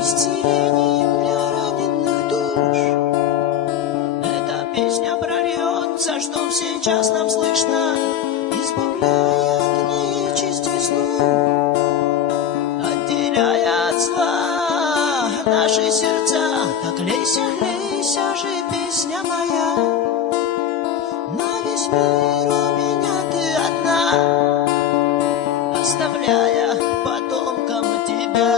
исцелением для раненых душ. Эта песня прольется, что сейчас нам слышно, избавляя от нечисти сну, отделяя от зла наши сердца. Так лейся, лейся же, песня моя, на весь мир у меня ты одна, оставляя потомкам тебя.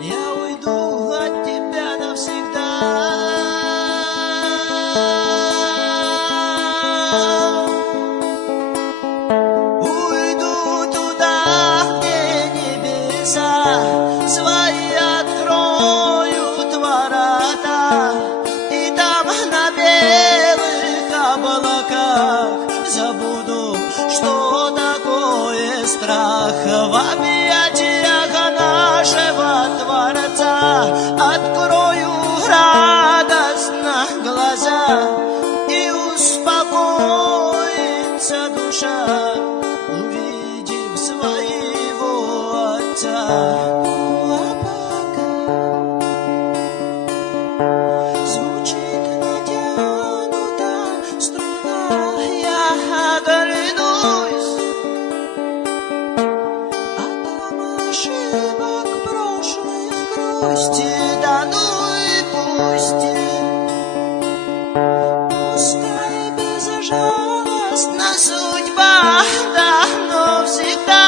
Я уйду от тебя навсегда. Уйду туда, где небеса свои откроют ворота, и там на белых облаках забуду, что такое страх. В объятиях нашего Творца открою радостно глаза, и успокоится душа, увидев своего Отца. Звучит натянута струна, я оглянусь, а там ошибок прошлых грусти, да ну и пусть. Пускай безжалостна судьба, да, но всегда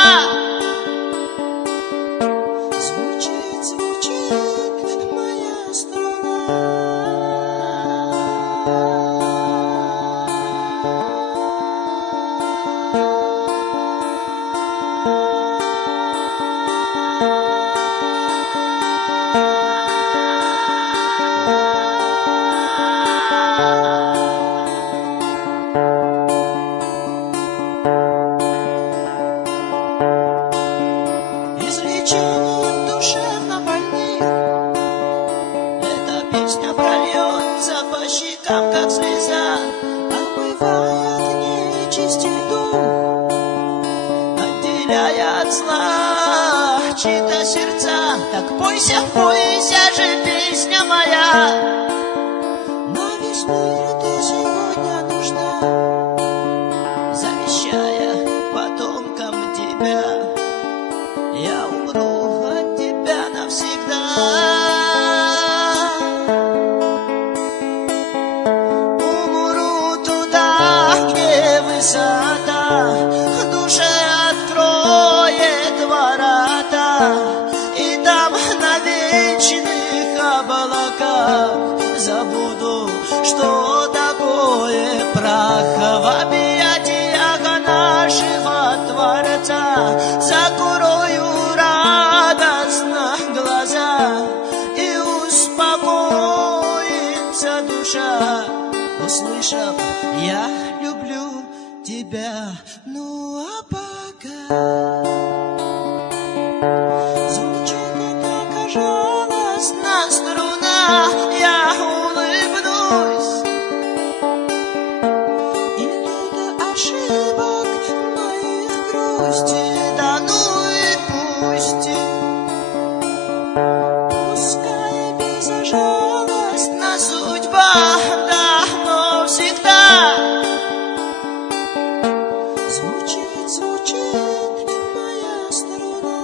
звучит, звучит моя струна. Излечением душевно больных эта песня прольется по щекам, как слеза, омывая от нечисти дух, отделяя от зла чьи-то сердца. Так пойся, пойся же, песня моя, на весь мир ты сегодня нужна, завещая потомкам тебя. Я умру от тебя навсегда. Умру туда, где высота душе откроет ворота, и там на вечных облаках забуду, что такое прах. В объятиях нашего Творца закрою радостно глаза, и успокоится душа, услышав: я люблю тебя. Ну а пока звучит не так жалостно струна, я улыбнусь, и тут ошибок моих грусти, да ну и пусть. Пускай безжалостна судьба, да, но всегда звучит, звучит моя струна.